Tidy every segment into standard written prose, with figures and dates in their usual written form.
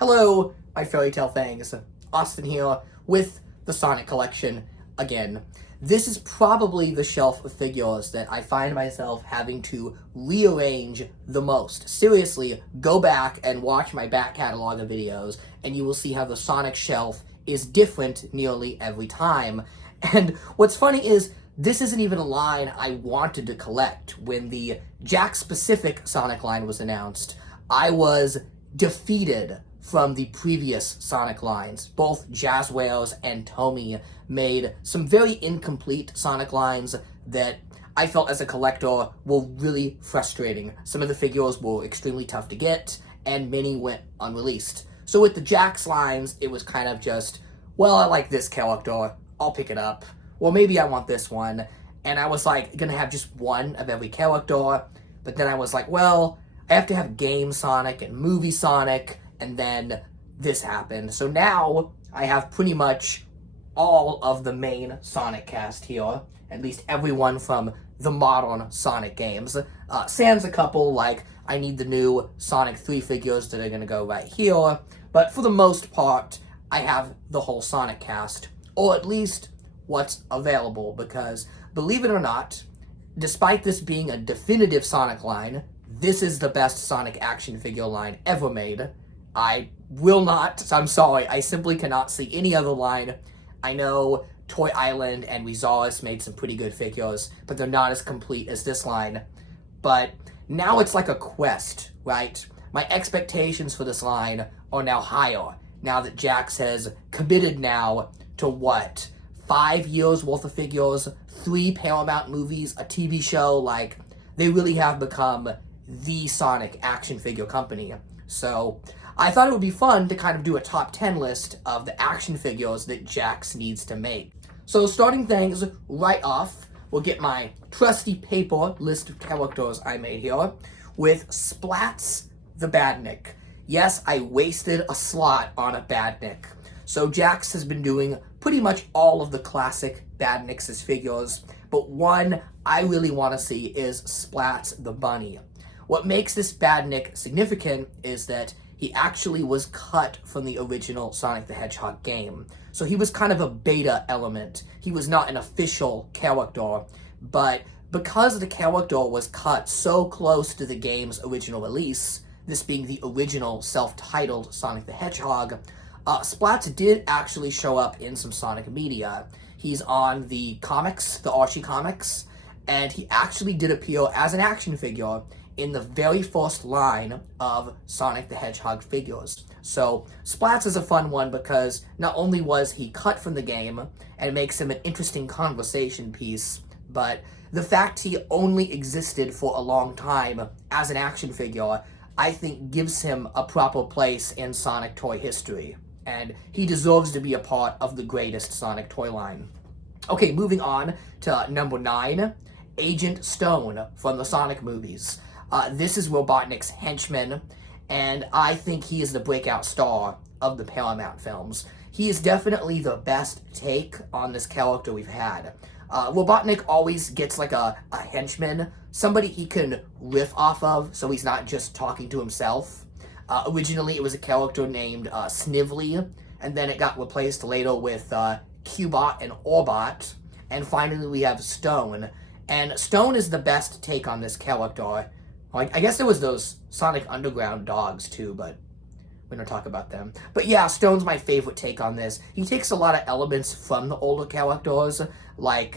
Hello, my fairy tale fangs. Austin here with the Sonic collection again. This is probably the shelf of figures that I find myself having to rearrange the most. Seriously, go back and watch my back catalog of videos, and you will see how the Sonic shelf is different nearly every time. And what's funny is, this isn't even a line I wanted to collect. When the Jakks Pacific Sonic line was announced, I was defeated from the previous Sonic lines. Both Jazzwares and Tomy made some very incomplete Sonic lines that I felt as a collector were really frustrating. Some of the figures were extremely tough to get, and many went unreleased. So with the Jakks lines, it was kind of just, well, I like this character, I'll pick it up. Well, maybe I want this one. And I was like, gonna have just one of every character, but then I was like, well, I have to have Game Sonic and Movie Sonic, and then this happened. So now I have pretty much all of the main Sonic cast here, at least everyone from the modern Sonic games. Sans a couple, like I need the new Sonic 3 figures that are gonna go right here, but for the most part, I have the whole Sonic cast, or at least what's available, because believe it or not, despite this being a definitive Sonic line, this is the best Sonic action figure line ever made. I will not, I'm sorry, I simply cannot see any other line. I know Toy Island and Rezaris made some pretty good figures, but they're not as complete as this line. But now it's like a quest, right? My expectations for this line are now higher, now that Jakks has committed now to what? 5 years worth of figures, 3 Paramount movies, a TV show. Like, they really have become the Sonic action figure company. So I thought it would be fun to kind of do a top 10 list of the action figures that Jakks needs to make. So starting things right off, we'll get my trusty paper list of characters I made here with Splats the Badnik. Yes, I wasted a slot on a Badnik. So Jakks has been doing pretty much all of the classic Badniks' figures, but one I really want to see is Splats the Bunny. What makes this Badnik significant is that he actually was cut from the original Sonic the Hedgehog game. So he was kind of a beta element. He was not an official character, but because the character was cut so close to the game's original release, this being the original self-titled Sonic the Hedgehog, Splats did actually show up in some Sonic media. He's on the comics, the Archie comics, and he actually did appear as an action figure in the very first line of Sonic the Hedgehog figures. So Splats is a fun one because not only was he cut from the game, and it makes him an interesting conversation piece, but the fact he only existed for a long time as an action figure, I think gives him a proper place in Sonic toy history. And he deserves to be a part of the greatest Sonic toy line. Okay, moving on to number 9, Agent Stone from the Sonic movies. This is Robotnik's henchman, and I think he is the breakout star of the Paramount films. He is definitely the best take on this character we've had. Robotnik always gets like a henchman, somebody he can riff off of, so he's not just talking to himself. Originally, it was a character named Snively, and then it got replaced later with Cubot and Orbot, and finally we have Stone. And Stone is the best take on this character. I guess there was those Sonic Underground dogs too, but we don't talk about them. But yeah, Stone's my favorite take on this. He takes a lot of elements from the older characters, like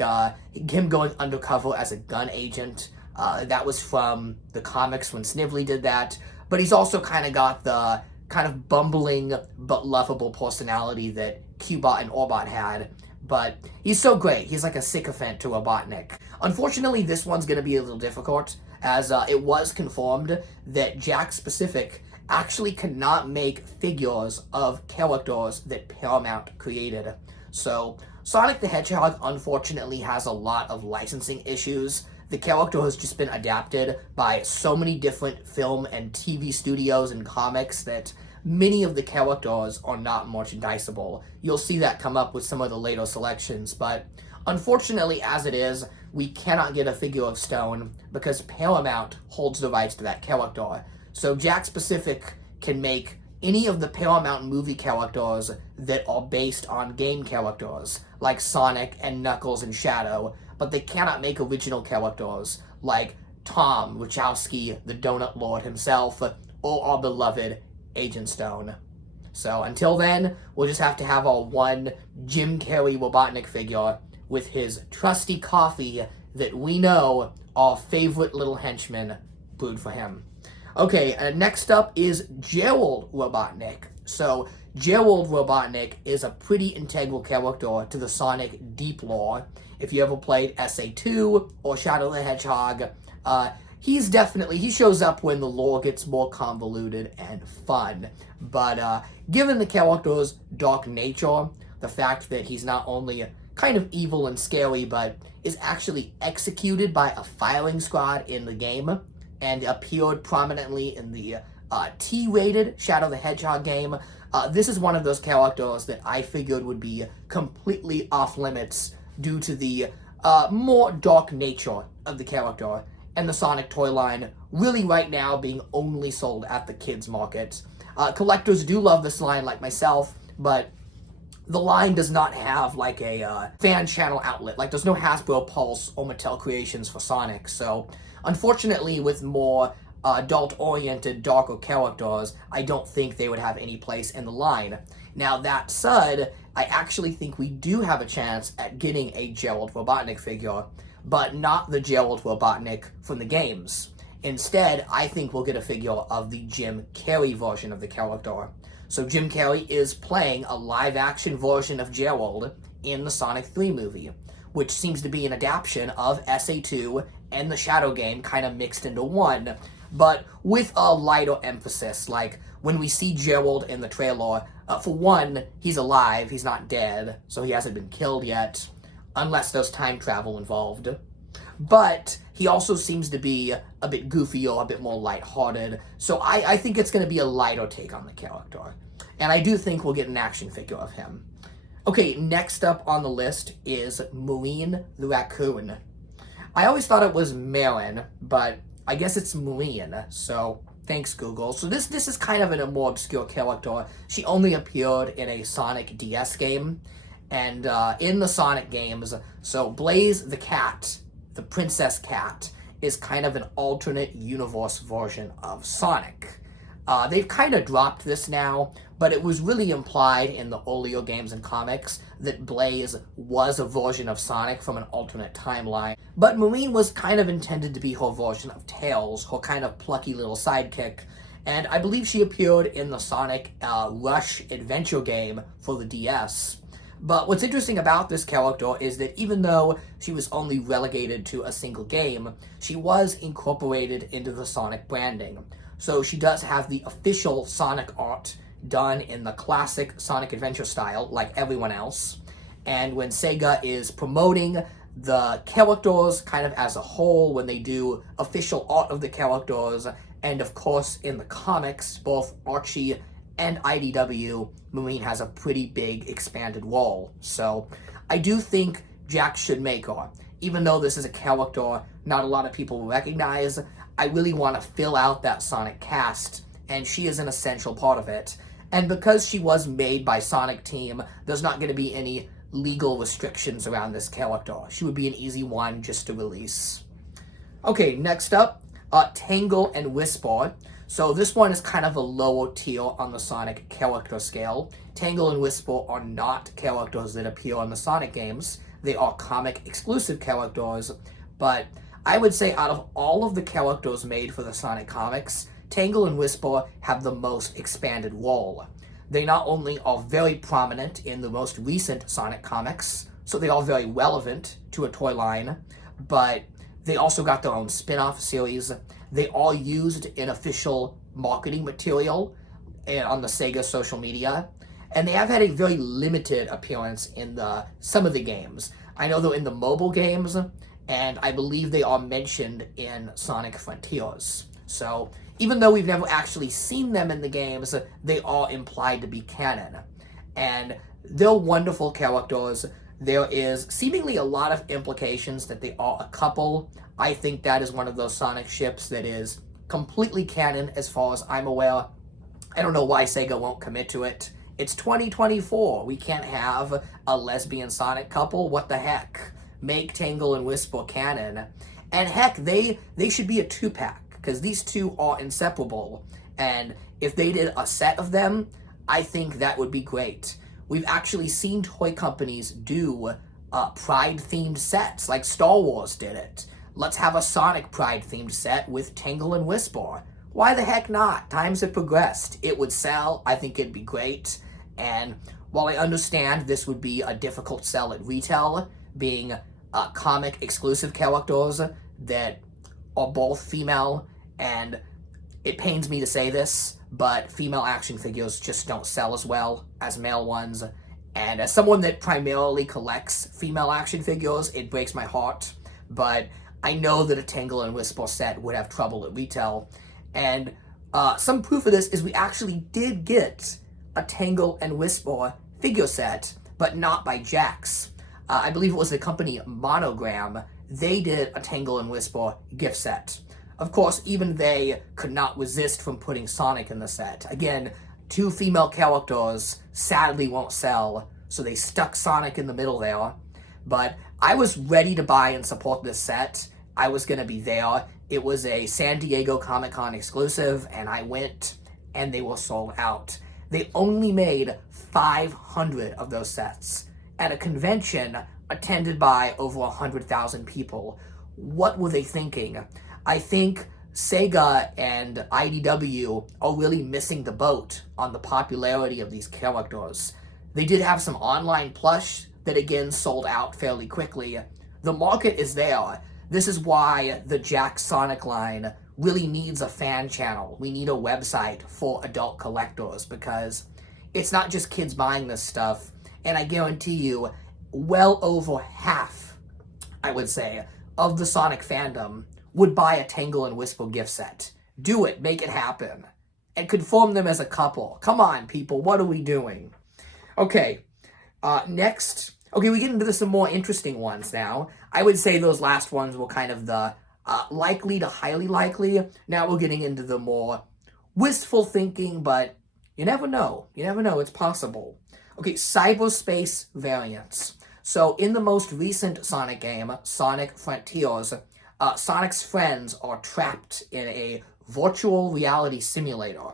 him going undercover as a gun agent. That was from the comics when Snively did that. But he's also kind of got the kind of bumbling but lovable personality that Cubot and Orbot had. But he's so great. He's like a sycophant to Robotnik. Unfortunately, this one's going to be a little difficult, as it was confirmed that Jakks Pacific actually cannot make figures of characters that Paramount created. So Sonic the Hedgehog, unfortunately, has a lot of licensing issues. The character has just been adapted by so many different film and TV studios and comics that many of the characters are not merchandisable. You'll see that come up with some of the later selections, but unfortunately, as it is, we cannot get a figure of Stone because Paramount holds the rights to that character. So Jakks Pacific can make any of the Paramount movie characters that are based on game characters, like Sonic and Knuckles and Shadow, but they cannot make original characters like Tom Wachowski, the Donut Lord himself, or our beloved Agent Stone. So until then, we'll just have to have our one Jim Carrey Robotnik figure with his trusty coffee that we know our favorite little henchman brewed for him. Okay, next up is Gerald Robotnik. So Gerald Robotnik is a pretty integral character to the Sonic deep lore. If you ever played SA2 or Shadow the Hedgehog, he shows up when the lore gets more convoluted and fun. But given the character's dark nature, the fact that he's not only kind of evil and scary, but is actually executed by a firing squad in the game, and appeared prominently in the T-rated Shadow the Hedgehog game, this is one of those characters that I figured would be completely off limits due to the more dark nature of the character, and the Sonic toy line really right now being only sold at the kids market. Collectors do love this line like myself, but the line does not have like a fan channel outlet. Like there's no Hasbro Pulse or Mattel Creations for Sonic, so unfortunately with more adult-oriented, darker characters, I don't think they would have any place in the line. Now that said, I actually think we do have a chance at getting a Gerald Robotnik figure, but not the Gerald Robotnik from the games. Instead, I think we'll get a figure of the Jim Carrey version of the character. So Jim Carrey is playing a live-action version of Gerald in the Sonic 3 movie, which seems to be an adaptation of SA2 and the Shadow game kind of mixed into one, but with a lighter emphasis. Like, when we see Gerald in the trailer, for one, he's alive, he's not dead, so he hasn't been killed yet, unless there's time travel involved. But he also seems to be a bit goofy or a bit more lighthearted, so I think it's going to be a lighter take on the character. And I do think we'll get an action figure of him. Okay, next up on the list is Marine the Raccoon. I always thought it was Marin, but I guess it's Marine, so thanks Google. So this is kind of a more obscure character. She only appeared in a Sonic DS game, and in the Sonic games, so Blaze the cat, the princess cat, is kind of an alternate universe version of Sonic. They've kind of dropped this now, but it was really implied in the earlier games and comics that Blaze was a version of Sonic from an alternate timeline. But Marine was kind of intended to be her version of Tails, her kind of plucky little sidekick, and I believe she appeared in the Sonic Rush adventure game for the DS. But what's interesting about this character is that even though she was only relegated to a single game, she was incorporated into the Sonic branding. So she does have the official Sonic art done in the classic Sonic Adventure style, like everyone else. And when SEGA is promoting the characters kind of as a whole, when they do official art of the characters, and of course in the comics, both Archie and IDW, Marine has a pretty big expanded role. So I do think Jakks should make her. Even though this is a character not a lot of people will recognize, I really want to fill out that Sonic cast, and she is an essential part of it. And because she was made by Sonic Team, there's not going to be any legal restrictions around this character. She would be an easy one just to release. Okay, next up, Tangle and Whisper. So this one is kind of a lower tier on the Sonic character scale. Tangle and Whisper are not characters that appear in the Sonic games. They are comic exclusive characters, but I would say out of all of the characters made for the Sonic comics, Tangle and Whisper have the most expanded role. They not only are very prominent in the most recent Sonic comics, so they are very relevant to a toy line, but they also got their own spin-off series. They are used in official marketing material on the SEGA social media, and they have had a very limited appearance in some of the games. I know they're in the mobile games, and I believe they are mentioned in Sonic Frontiers. So even though we've never actually seen them in the games, they are implied to be canon. And they're wonderful characters. There is seemingly a lot of implications that they are a couple. I think that is one of those Sonic ships that is completely canon as far as I'm aware. I don't know why SEGA won't commit to it. It's 2024. We can't have a lesbian Sonic couple. What the heck? Make Tangle and Whisper canon. And heck, they should be a two-pack, because these two are inseparable. And if they did a set of them, I think that would be great. We've actually seen toy companies do Pride-themed sets, like Star Wars did it. Let's have a Sonic Pride-themed set with Tangle and Whisper. Why the heck not? Times have progressed. It would sell. I think it'd be great. And while I understand this would be a difficult sell at retail, being comic exclusive characters that are both female, and it pains me to say this, but female action figures just don't sell as well as male ones. And as someone that primarily collects female action figures, it breaks my heart. But I know that a Tangle and Whisper set would have trouble at retail. And some proof of this is we actually did get a Tangle and Whisper figure set, but not by Jakks. I believe it was the company Monogram. They did a Tangle and Whisper gift set. Of course, even they could not resist from putting Sonic in the set. Again, two female characters sadly won't sell, so they stuck Sonic in the middle there. But I was ready to buy and support this set. I was going to be there. It was a San Diego Comic-Con exclusive, and I went, and they were sold out. They only made 500 of those sets at a convention attended by over 100,000 people. What were they thinking? I think SEGA and IDW are really missing the boat on the popularity of these characters. They did have some online plush that again sold out fairly quickly. The market is there. This is why the Jakks Sonic line really needs a fan channel. We need a website for adult collectors, because it's not just kids buying this stuff. And I guarantee you, well over half, I would say, of the Sonic fandom would buy a Tangle and Whisper gift set. Do it, make it happen. And conform them as a couple. Come on, people, what are we doing? Okay, next. Okay, we get into some more interesting ones now. I would say those last ones were kind of the likely to highly likely. Now we're getting into the more wistful thinking, but you never know. You never know, it's possible. Okay, cyberspace variants. So in the most recent Sonic game, Sonic Frontiers, Sonic's friends are trapped in a virtual reality simulator.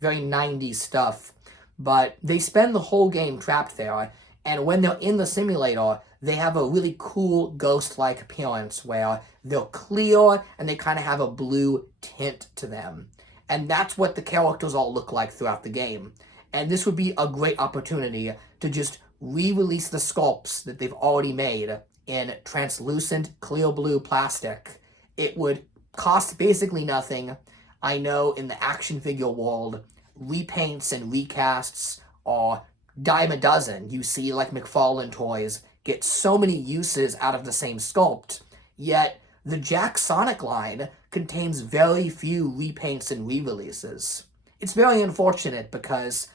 Very 90s stuff. But they spend the whole game trapped there, and when they're in the simulator, they have a really cool ghost-like appearance where they're clear and they kind of have a blue tint to them. And that's what the characters all look like throughout the game. And this would be a great opportunity to just re-release the sculpts that they've already made in translucent clear blue plastic. It would cost basically nothing. I know in the action figure world, repaints and recasts are dime a dozen. You see, like McFarlane toys get so many uses out of the same sculpt, yet the Jakks Sonic line contains very few repaints and re-releases. It's very unfortunate because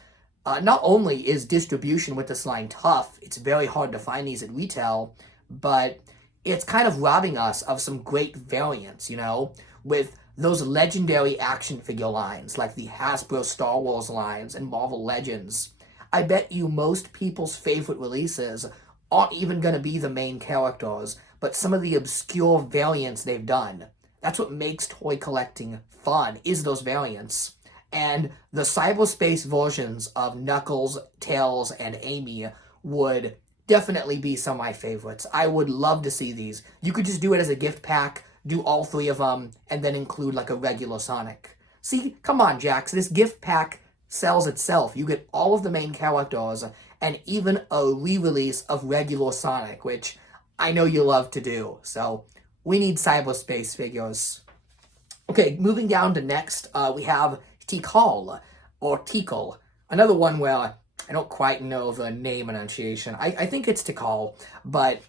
not only is distribution with this line tough, it's very hard to find these at retail, but it's kind of robbing us of some great variants, you know, with those legendary action figure lines like the Hasbro Star Wars lines and Marvel Legends. I bet you most people's favorite releases aren't even going to be the main characters, but some of the obscure variants they've done. That's what makes toy collecting fun, is those variants. And the cyberspace versions of Knuckles, Tails, and Amy would definitely be some of my favorites. I would love to see these. You could just do it as a gift pack, do all three of them, and then include like a regular Sonic. See, come on, Jakks, this gift pack sells itself. You get all of the main characters and even a re-release of regular Sonic, which I know you love to do. So we need cyberspace figures. Okay, moving down to next, we have Tikal, or Tikal. Another one where I don't quite know the name enunciation. I think it's Tikal, but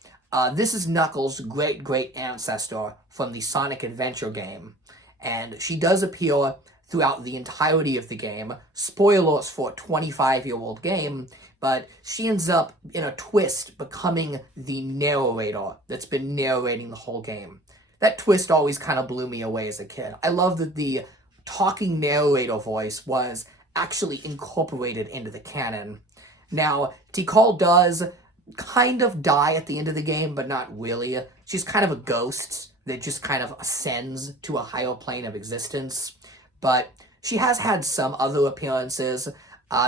this is Knuckles' great ancestor from the Sonic Adventure game. And she does appear throughout the entirety of the game. Spoilers for a 25-year-old game, but she ends up, in a twist, becoming the narrator that's been narrating the whole game. That twist always kind of blew me away as a kid. I love that the talking narrator voice was actually incorporated into the canon. Now, Tikal does kind of die at the end of the game, but not really. She's kind of a ghost that just kind of ascends to a higher plane of existence. But she has had some other appearances.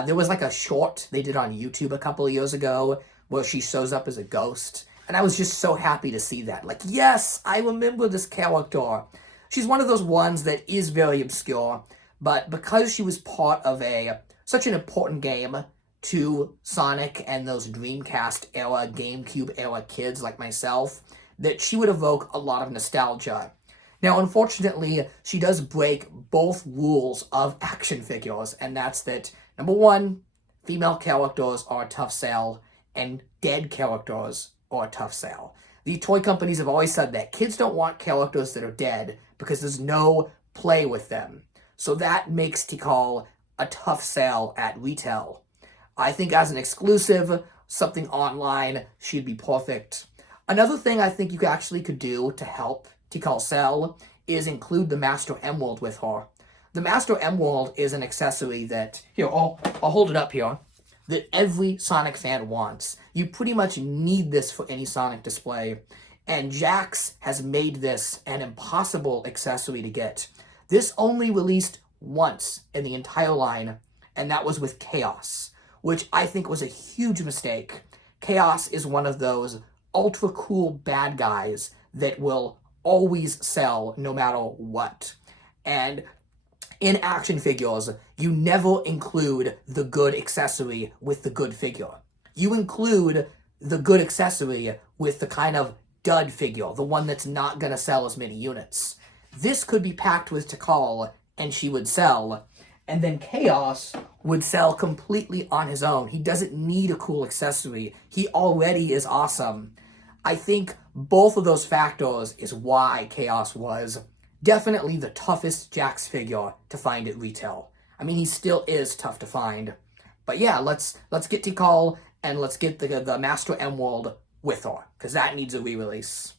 There was like a short they did on YouTube a couple of years ago where she shows up as a ghost. And I was just so happy to see that. Like, yes, I remember this character. She's one of those ones that is very obscure, but because she was part of such an important game to Sonic and those Dreamcast era, GameCube era kids like myself, that she would evoke a lot of nostalgia. Now, unfortunately, she does break both rules of action figures, and that's that, number one, female characters are a tough sell, and dead characters are a tough sell. The toy companies have always said that kids don't want characters that are dead because there's no play with them. So that makes Tikal a tough sell at retail. I think as an exclusive, something online, she'd be perfect. Another thing I think you actually could do to help Tikal sell is include the Master Emerald with her. The Master Emerald is an accessory that, here, I'll hold it up here, that every Sonic fan wants. You pretty much need this for any Sonic display, and Jakks has made this an impossible accessory to get. This only released once in the entire line, and that was with Chaos, which I think was a huge mistake. Chaos is one of those ultra cool bad guys that will always sell no matter what. And in action figures, you never include the good accessory with the good figure. You include the good accessory with the kind of dud figure, the one that's not going to sell as many units. This could be packed with Tikal, and she would sell, and then Chaos would sell completely on his own. He doesn't need a cool accessory. He already is awesome. I think both of those factors is why Chaos was definitely the toughest Jakks figure to find at retail. I mean, he still is tough to find. But yeah, let's get Tikal, and let's get the Master Emerald with her, because that needs a re-release.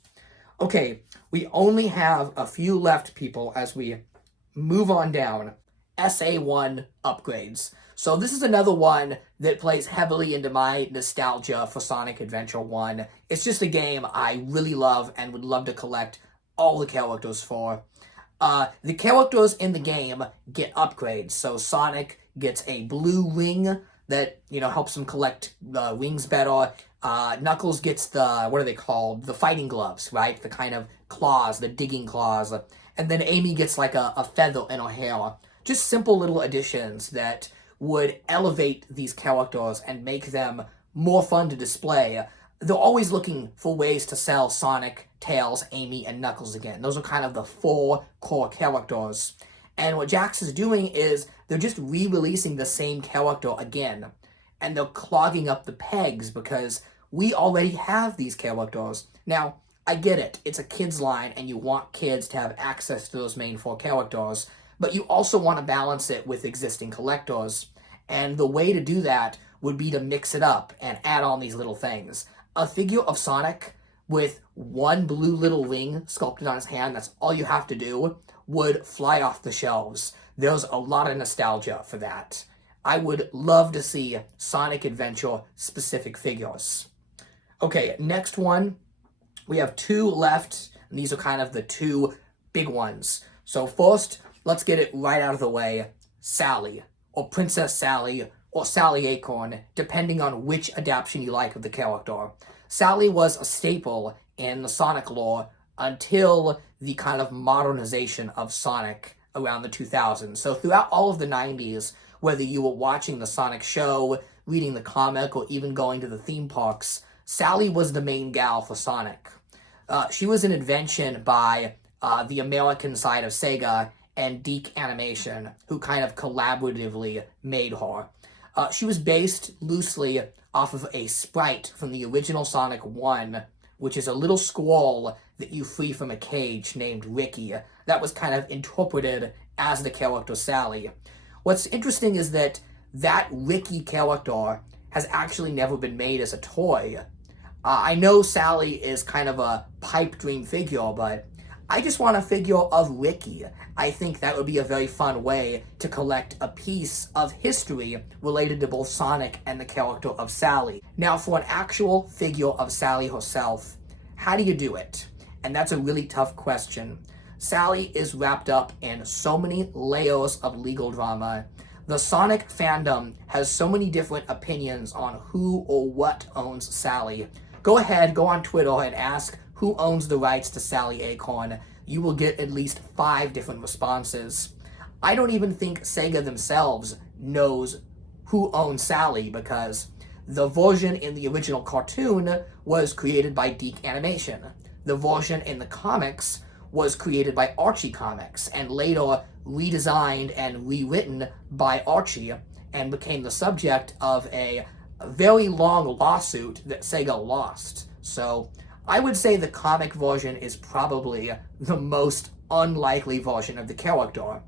Okay, we only have a few left, people, as we move on down. SA1 upgrades. So this is another one that plays heavily into my nostalgia for Sonic Adventure 1. It's just a game I really love and would love to collect all the characters for. The characters in the game get upgrades. So Sonic gets a blue ring that, helps him collect rings better. Knuckles gets the, what are they called? The fighting gloves, right? The kind of claws, the digging claws. And then Amy gets like a feather in her hair. Just simple little additions that would elevate these characters and make them more fun to display. They're always looking for ways to sell Sonic, Tails, Amy, and Knuckles again. Those are kind of the 4 core characters. And what Jakks is doing is they're just re-releasing the same character again. And they're clogging up the pegs because we already have these characters. Now, I get it. It's a kids line and you want kids to have access to those main 4 characters. But you also want to balance it with existing collectors. And the way to do that would be to mix it up and add on these little things. A figure of Sonic with one blue little ring sculpted on his hand, that's all you have to do, would fly off the shelves. There's a lot of nostalgia for that. I would love to see Sonic Adventure specific figures. Okay, next one. We have 2 left, and these are kind of the 2 big ones. So first, let's get it right out of the way. Sally, or Princess Sally, or Sally Acorn, depending on which adaptation you like of the character. Sally was a staple in the Sonic lore until the kind of modernization of Sonic around the 2000s. So throughout all of the 90s, whether you were watching the Sonic show, reading the comic, or even going to the theme parks, Sally was the main gal for Sonic. She was an invention by the American side of SEGA and Deke Animation, who kind of collaboratively made her. She was based loosely off of a sprite from the original Sonic 1, which is a little squall that you free from a cage named Ricky. That was kind of interpreted as the character Sally. What's interesting is that Ricky character has actually never been made as a toy. I know Sally is kind of a pipe dream figure, but I just want a figure of Ricky. I think that would be a very fun way to collect a piece of history related to both Sonic and the character of Sally. Now, for an actual figure of Sally herself, how do you do it? And that's a really tough question. Sally is wrapped up in so many layers of legal drama. The Sonic fandom has so many different opinions on who or what owns Sally. Go ahead, go on Twitter and ask who owns the rights to Sally Acorn. You will get at least 5 different responses. I don't even think SEGA themselves knows who owns Sally, because the version in the original cartoon was created by DiC Animation. The version in the comics was created by Archie Comics and later redesigned and rewritten by Archie and became the subject of a very long lawsuit that SEGA lost. So I would say the comic version is probably the most unlikely version of the character.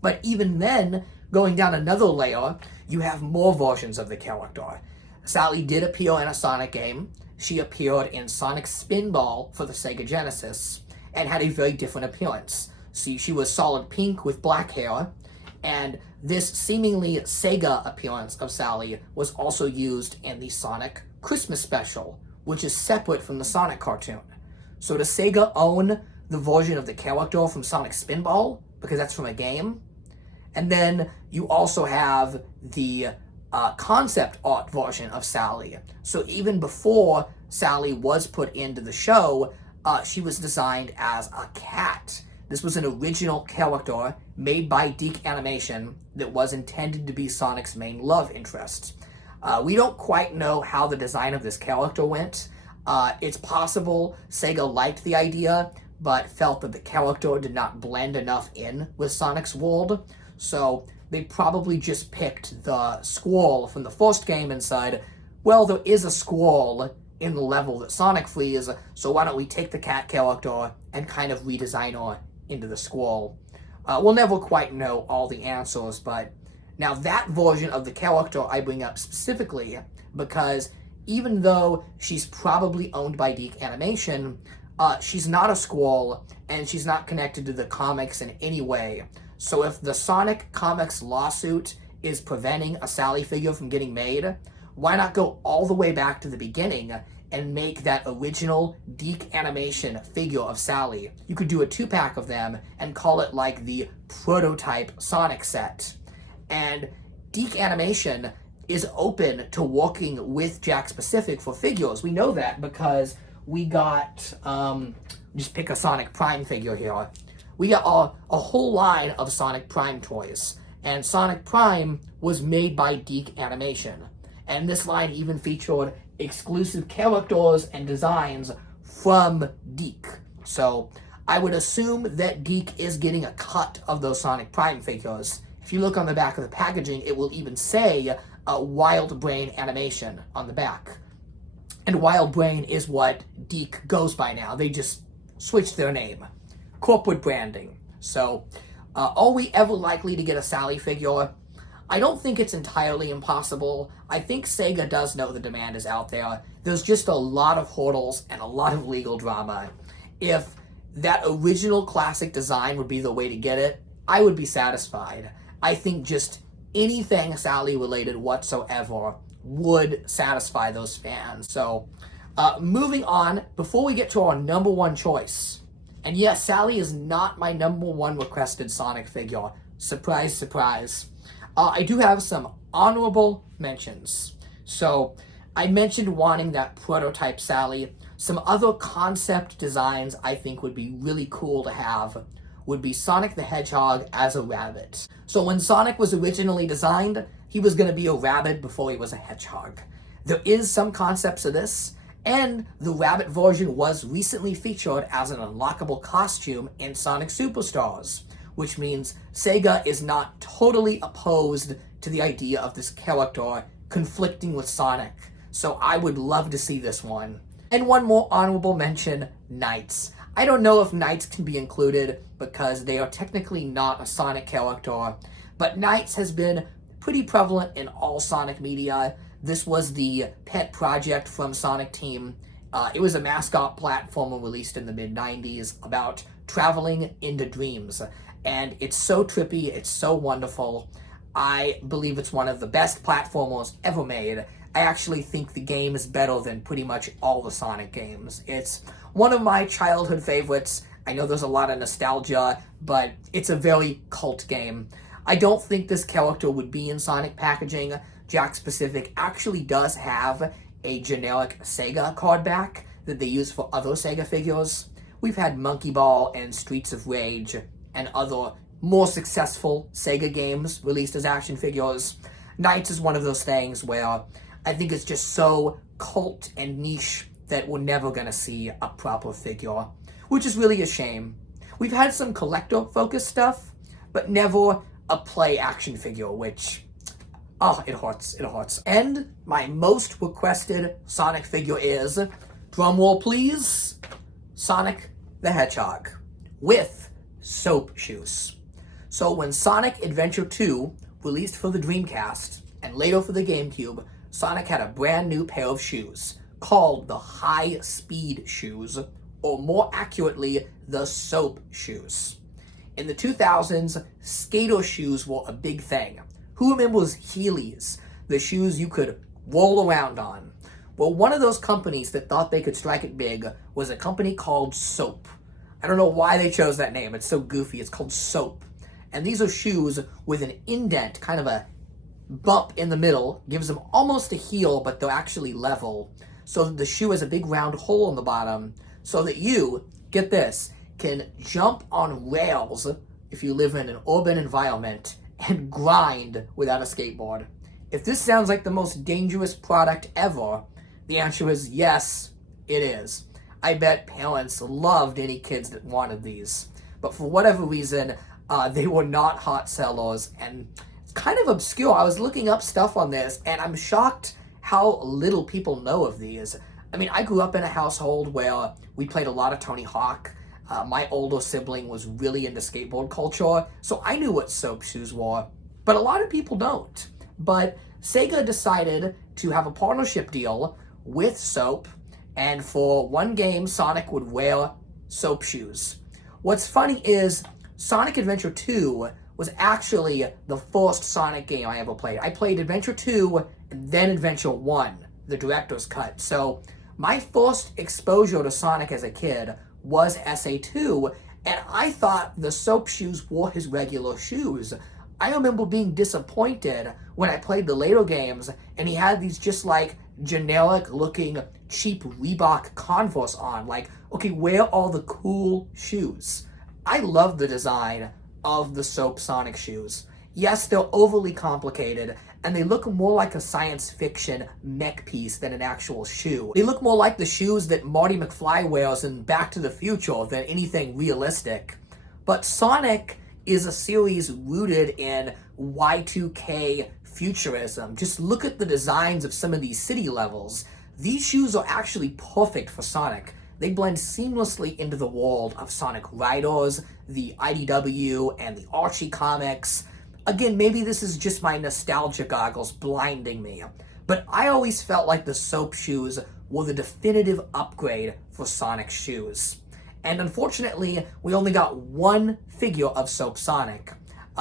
But even then, going down another layer, you have more versions of the character. Sally did appear in a Sonic game. She appeared in Sonic Spinball for the Sega Genesis and had a very different appearance. See, she was solid pink with black hair, and this seemingly Sega appearance of Sally was also used in the Sonic Christmas special, which is separate from the Sonic cartoon. So does Sega own the version of the character from Sonic Spinball? Because that's from a game. And then you also have the concept art version of Sally. So even before Sally was put into the show, she was designed as a cat. This was an original character made by DiC Animation that was intended to be Sonic's main love interest. We don't quite know how the design of this character went. It's possible SEGA liked the idea, but felt that the character did not blend enough in with Sonic's world. So they probably just picked the squirrel from the first game and said, well, there is a squirrel in the level that Sonic flees, so why don't we take the cat character and kind of redesign her into the squirrel. We'll never quite know all the answers, but now that version of the character I bring up specifically because even though she's probably owned by DiC Animation, she's not a squirrel and she's not connected to the comics in any way. So if the Sonic Comics lawsuit is preventing a Sally figure from getting made, why not go all the way back to the beginning and make that original DiC Animation figure of Sally? You could do a 2-pack of them and call it like the prototype Sonic set. And DiC Animation is open to working with Jakks Pacific for figures. We know that because we got, just pick a Sonic Prime figure here. We got a whole line of Sonic Prime toys. And Sonic Prime was made by DiC Animation. And this line even featured exclusive characters and designs from DiC. So I would assume that DiC is getting a cut of those Sonic Prime figures. If you look on the back of the packaging, it will even say Wild Brain Animation on the back. And Wild Brain is what DiC goes by now. They just switched their name. Corporate branding. So, are we ever likely to get a Sally figure? I don't think it's entirely impossible. I think SEGA does know the demand is out there. There's just a lot of hurdles and a lot of legal drama. If that original classic design would be the way to get it, I would be satisfied. I think just anything Sally related whatsoever would satisfy those fans. So, moving on, before we get to our number 1 choice, and yes, Sally is not my number 1 requested Sonic figure. Surprise, surprise. I do have some honorable mentions. So, I mentioned wanting that prototype Sally. Some other concept designs I think would be really cool to have would be Sonic the Hedgehog as a rabbit. So when Sonic was originally designed, he was going to be a rabbit before he was a hedgehog. There is some concepts of this, and the rabbit version was recently featured as an unlockable costume in Sonic Superstars, which means SEGA is not totally opposed to the idea of this character conflicting with Sonic. So I would love to see this one. And one more honorable mention, Knights. I don't know if Knights can be included because they are technically not a Sonic character, but Knights has been pretty prevalent in all Sonic media. This was the pet project from Sonic Team. It was a mascot platformer released in the mid-90s, about traveling into dreams. And it's so trippy, it's so wonderful. I believe it's one of the best platformers ever made. I actually think the game is better than pretty much all the Sonic games. It's one of my childhood favorites. I know there's a lot of nostalgia, but it's a very cult game. I don't think this character would be in Sonic packaging. Jakks Pacific actually does have a generic SEGA card back that they use for other SEGA figures. We've had Monkey Ball and Streets of Rage and other more successful SEGA games released as action figures. Knights is one of those things where I think it's just so cult and niche that we're never gonna see a proper figure, which is really a shame. We've had some collector-focused stuff, but never a play action figure, which, oh, it hurts. And my most requested Sonic figure is, drumroll please, Sonic the Hedgehog, with soap shoes. So when Sonic Adventure 2 released for the Dreamcast, and later for the GameCube, Sonic had a brand new pair of shoes, called the High Speed Shoes, or more accurately, the Soap Shoes. In the 2000s, skater shoes were a big thing. Who remembers Heelys, the shoes you could roll around on? Well, one of those companies that thought they could strike it big was a company called Soap. I don't know why they chose that name, it's so goofy, it's called Soap. And these are shoes with an indent, kind of a bump in the middle, gives them almost a heel, but they're actually level. So the shoe has a big round hole in the bottom, so that you, get this, can jump on rails if you live in an urban environment and grind without a skateboard. If this sounds like the most dangerous product ever, the answer is yes, it is. I bet parents loved any kids that wanted these. But for whatever reason, they were not hot sellers, and it's kind of obscure. I was looking up stuff on this, and I'm shocked how little people know of these. I mean, I grew up in a household where we played a lot of Tony Hawk. My older sibling was really into skateboard culture, so I knew what soap shoes were, but a lot of people don't. But SEGA decided to have a partnership deal with Soap, and for one game, Sonic would wear soap shoes. What's funny is Sonic Adventure 2 was actually the first Sonic game I ever played. I played Adventure 2 and then Adventure 1, the director's cut. So my first exposure to Sonic as a kid was SA2, and I thought the soap shoes were his regular shoes. I remember being disappointed when I played the later games and he had these just like generic looking cheap Reebok Converse on. Like, okay, where are the cool shoes? I love the design of the Soap Sonic shoes. Yes, they're overly complicated, and they look more like a science fiction mech piece than an actual shoe. They look more like the shoes that Marty McFly wears in Back to the Future than anything realistic. But Sonic is a series rooted in Y2K futurism. Just look at the designs of some of these city levels. These shoes are actually perfect for Sonic. They blend seamlessly into the world of Sonic Riders, the IDW, and the Archie comics. Again, maybe this is just my nostalgia goggles blinding me, but I always felt like the soap shoes were the definitive upgrade for Sonic shoes. And unfortunately, we only got one figure of Soap Sonic.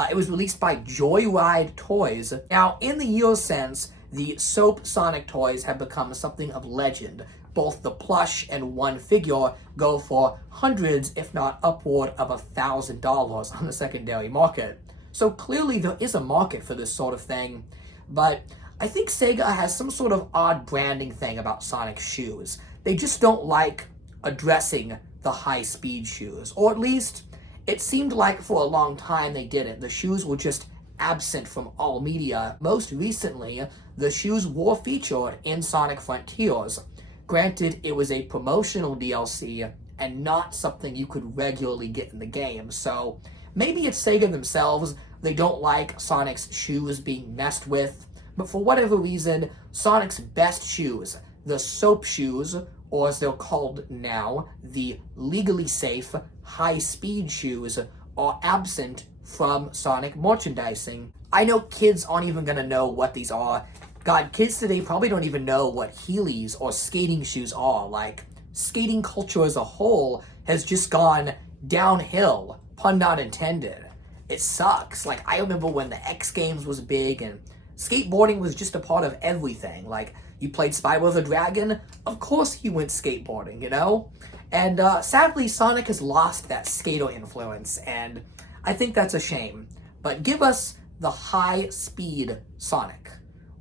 It was released by Joyride Toys. Now, in the years since, the Soap Sonic toys have become something of legend. Both the plush and one figure go for hundreds, if not upward of $1,000 on the secondary market. So clearly there is a market for this sort of thing, but I think SEGA has some sort of odd branding thing about Sonic shoes. They just don't like addressing the high-speed shoes, or at least it seemed like for a long time they didn't. The shoes were just absent from all media. Most recently, the shoes were featured in Sonic Frontiers. Granted, it was a promotional DLC and not something you could regularly get in the game, so maybe it's SEGA themselves, they don't like Sonic's shoes being messed with, but for whatever reason, Sonic's best shoes, the soap shoes, or as they're called now, the legally safe high-speed shoes, are absent from Sonic merchandising. I know kids aren't even gonna know what these are. God, kids today probably don't even know what Heelys or skating shoes are. Like, skating culture as a whole has just gone downhill, pun not intended. It sucks. Like, I remember when the X Games was big and skateboarding was just a part of everything. Like, you played Spyro the Dragon, of course you went skateboarding, you know? And sadly, Sonic has lost that skater influence, and I think that's a shame. But give us the high-speed Sonic.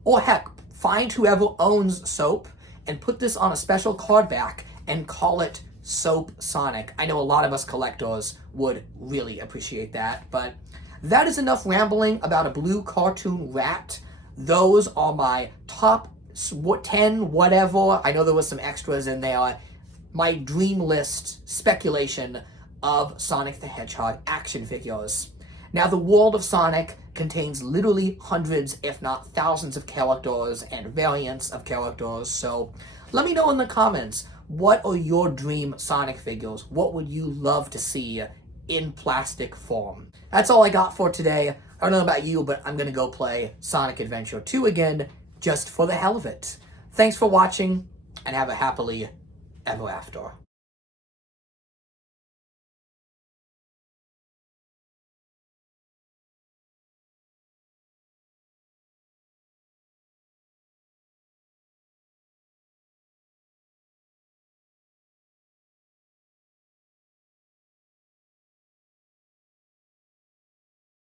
Or heck, find whoever owns Soap and put this on a special card back and call it Soap Sonic. I know a lot of us collectors would really appreciate that, but that is enough rambling about a blue cartoon rat. Those are my top 10 whatever. I know there was some extras in there. My dream list speculation of Sonic the Hedgehog action figures. Now, the world of Sonic contains literally hundreds, if not thousands, of characters and variants of characters, so let me know in the comments, what are your dream Sonic figures? What would you love to see in plastic form? That's all I got for today. I don't know about you, but I'm going to go play Sonic Adventure 2 again, just for the hell of it. Thanks for watching, and have a happily ever after.